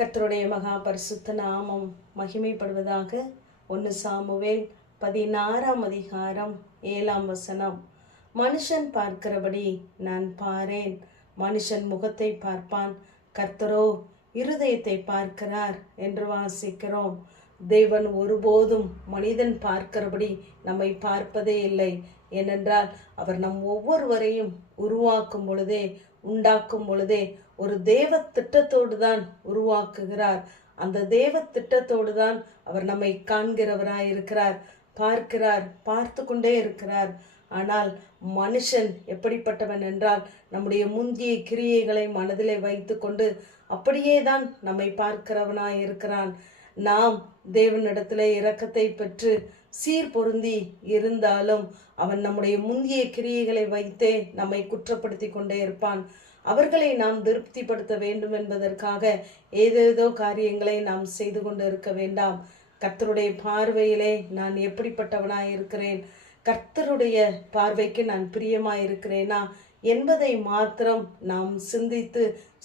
கர்த்தருடைய மகா பரிசுத்த நாமம் மகிமைப்படுவதாக. ஒன்று சாமுவேல் பதினாறாம் அதிகாரம் ஏழாம் வசனம். மனுஷன் பார்க்கிறபடி நான் பாரேன். மனுஷன் முகத்தை பார்ப்பான். கர்த்தரோ இருதயத்தை பார்க்கிறார் என்று வாசிக்கிறோம். தேவன் ஒருபோதும் மனிதன் பார்க்கிறபடி நம்மை பார்ப்பதே இல்லை. ஏனென்றால் அவர் நம் ஒவ்வொருவரையும் உருவாக்கும் பொழுதே உண்டாக்கும் பொழுதே ஒரு தேவ திட்டத்தோடு தான் உருவாக்குகிறார். அந்த தேவ திட்டத்தோடு தான் அவர் நம்மை காண்கிறவராய் இருக்கிறார் பார்க்கிறார் பார்த்து கொண்டே இருக்கிறார். ஆனால் மனுஷன் எப்படிப்பட்டவன் என்றால் நம்முடைய முந்திய கிரியைகளை மனதிலே வைத்து கொண்டு அப்படியே தான் நம்மை பார்க்கிறவனாய் இருக்கிறான் நாம் தேவனிடத்தில் இரக்கத்தை பெற்று சீர் பொருந்தி இருந்தாலும் அவன் நம்முடைய முந்திய கிரியைகளை வைத்தே நம்மை குற்றப்படுத்தி கொண்டே இருப்பான். அவர்களை நாம் திருப்திப்படுத்த வேண்டும் என்பதற்காக ஏதேதோ காரியங்களை நாம் செய்து கொண்டு இருக்க வேண்டாம். கர்த்தருடைய பார்வையிலே நான் எப்படிப்பட்டவனாய் இருக்கிறேன் கர்த்தருடைய பார்வைக்கு நான் பிரியமாய் இருக்கிறேனா என்பதை மாத்திரம் நாம் சிந்தித்து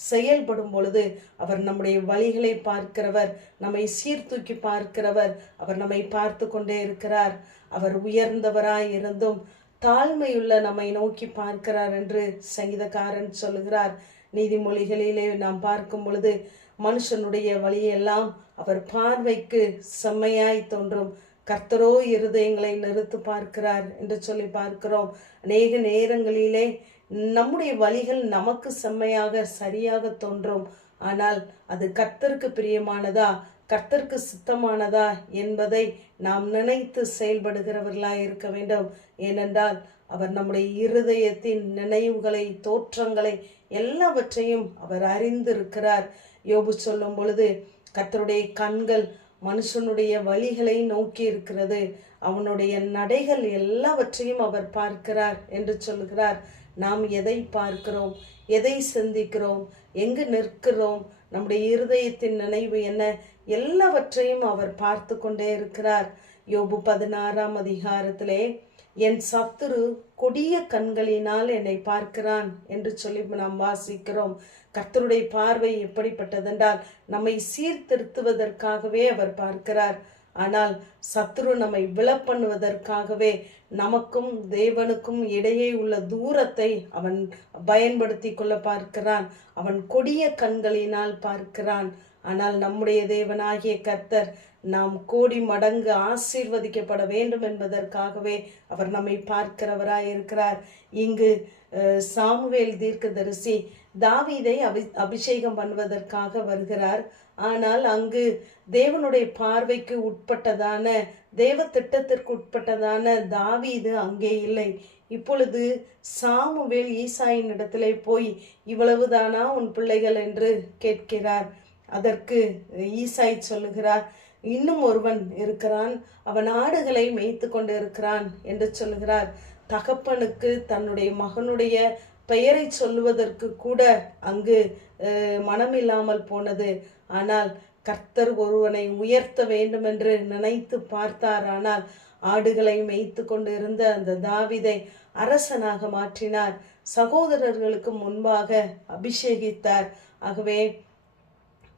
செயல்படும் பொழுது அவர் நம்முடைய வழிகளை பார்க்கிறவர் நம்மை சீர்தூக்கி பார்க்கிறவர் அவர் நம்மை பார்த்து கொண்டே இருக்கிறார். அவர் உயர்ந்தவராய் இருந்தும் தாழ்மையுள்ள நம்மை நோக்கி பார்க்கிறார் என்று சங்கீதக்காரன் சொல்லுகிறார். நீதிமொழிகளிலே நாம் பார்க்கும் பொழுது மனுஷனுடைய வழியெல்லாம் அவர் பார்வைக்கு செம்மையாய் தோன்றும். கர்த்தரோ இருதயங்களை நிறுத்து பார்க்கிறார் என்று சொல்லி பார்க்கிறோம். அநேக நேரங்களிலே நம்முடைய வழிகள் நமக்கு செம்மையாக சரியாக தோன்றும். ஆனால் அது கர்த்தருக்கு பிரியமானதா கர்த்தருக்கு சித்தமானதா என்பதை நாம் நினைத்து செயல்படுகிறவர்களாய் இருக்க வேண்டும். ஏனென்றால் அவர் நம்முடைய இருதயத்தின் நினைவுகளை தோற்றங்களை எல்லாவற்றையும் அவர் அறிந்திருக்கிறார். யோபு சொல்லும் பொழுது கர்த்தருடைய கண்கள் மனுஷனுடைய வழிகளை நோக்கி இருக்கிறது. அவனுடைய நடைகள் எல்லாவற்றையும் அவர் பார்க்கிறார் என்று சொல்லுகிறார். நாம் எதை பார்க்கிறோம்? எதை சிந்திக்கிறோம்? எங்கு நிற்கிறோம்? நம்முடைய இருதயத்தின் நினைவு என்ன? எல்லாவற்றையும் அவர் பார்த்து கொண்டே இருக்கிறார். யோபு பதினாறாம் அதிகாரத்திலே என் சத்துரு கொடிய கண்களினால் என்னை பார்க்கிறான் என்று சொல்லி நாம் வாசிக்கிறோம். கர்த்தருடைய பார்வை எப்படிப்பட்டதென்றால் நம்மை சீர்திருத்துவதற்காகவே அவர் பார்க்கிறார். ஆனால் சத்ரு நம்மை விழப்பண்ணுவதற்காகவே நமக்கும் தேவனுக்கும் இடையே உள்ள தூரத்தை அவன் பயன்படுத்தி கொள்ள பார்க்கிறான். அவன் கொடிய கண்களினால் பார்க்கிறான். ஆனால் நம்முடைய தேவனாகிய கர்த்தர் நாம் கோடி மடங்கு ஆசீர்வதிக்கப்பட வேண்டும் என்பதற்காகவே அவர் நம்மை பார்க்கிறவராய் இருக்கிறார் இங்கு சாமுவேல் தீர்க்கதரிசி தாவீதை அபி அபிஷேகம் பண்ணுவதற்காக வருகிறார். ஆனால் அங்கு தேவனுடைய பார்வைக்கு உட்பட்டதான தேவ திட்டத்திற்கு உட்பட்டதான தாவீது அங்கே இல்லை. இப்பொழுது சாமுவேல் ஈசாயின் இடத்திலே போய் இவ்வளவுதானா உன் பிள்ளைகள்? என்று கேட்கிறார். அதற்கு ஈசாய் சொல்லுகிறார் இன்னும் ஒருவன் இருக்கிறான். அவன் ஆடுகளை மேய்த்து கொண்டு இருக்கிறான் என்று சொல்லுகிறார். தகப்பனுக்கு தன்னுடைய மகனுடைய பெயரை சொல்லுவதற்கு கூட அங்கு மனமில்லாமல் போனது. ஆனால் கர்த்தர் ஒருவனை உயர்த்த வேண்டும் என்று நினைத்து பார்த்தார். ஆனால் ஆடுகளை மேய்த்து கொண்டு இருந்த அந்த தாவிதை அரசனாக மாற்றினார். சகோதரர்களுக்கு முன்பாக அபிஷேகித்தார். ஆகவே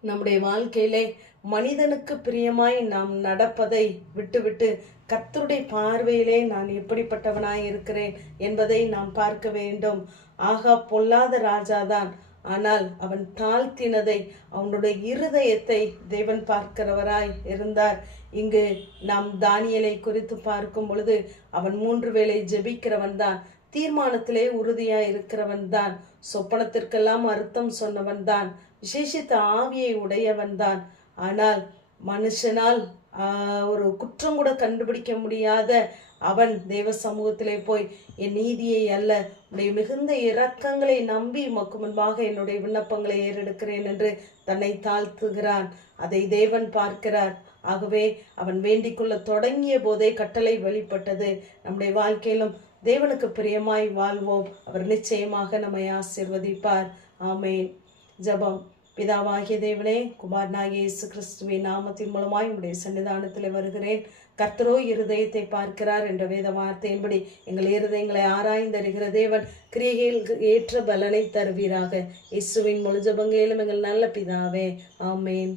நம்முடைய வாழ்க்கையிலே மனிதனுக்கு பிரியமாய் நாம் நடப்பதை விட்டுவிட்டு கத்தருடைய பார்வையிலே நான் எப்படிப்பட்டவனாய் இருக்கிறேன் என்பதை நாம் பார்க்க வேண்டும். ஆகா பொல்லாத ராஜாதான். ஆனால் அவன் தாழ்த்தினதை அவனுடைய இருதயத்தை தேவன் பார்க்கிறவராய் இருந்தார். இங்கு நாம் தானியலை குறித்து பார்க்கும் பொழுது அவன் மூன்று வேளை ஜெபிக்கிறவன் தான் தீர்மானத்திலே உறுதியா இருக்கிறவன் தான் சொப்பனத்திற்கெல்லாம் அர்த்தம் சொன்னவன் தான் விசேஷித்த ஆவியை உடையவன் தான் ஆனால் மனுஷனால் ஒரு குற்றம் கூட கண்டுபிடிக்க முடியாத அவன் தேவ சமூகத்திலே போய் என் நீதியை அல்ல உடைய மிகுந்த இரக்கங்களை நம்பி மக்கு முன்பாக என்னுடைய விண்ணப்பங்களை ஏறெடுக்கிறேன் என்று தன்னை தாழ்த்துகிறான். அதை தேவன் பார்க்கிறார். ஆகவே அவன் வேண்டிக்கொள்ள தொடங்கிய போதே கட்டளை வெளிப்பட்டது. நம்முடைய வாழ்க்கையிலும் தேவனுக்கு பிரியமாய் வாழ்வோம். அவர் நிச்சயமாக நம்மை ஆசிர்வதிப்பார். ஆமேன். ஜபம். பிதாவாகிய தேவனே குமாரனாகிய இயேசு கிறிஸ்துவின் நாமத்தின் மூலமாய் உங்களுடைய சன்னிதானத்தில் வருகிறேன். கர்த்தரோ இருதயத்தை பார்க்கிறார் என்ற வேத வார்த்தையின்படி எங்கள் இருதயங்களை ஆராய்ந்தறிகிற தேவன் கிரியையில் ஏற்ற பலனை தருவீராக. இயேசுவின் முழு எங்கள் நல்ல பிதாவே. ஆமேன்.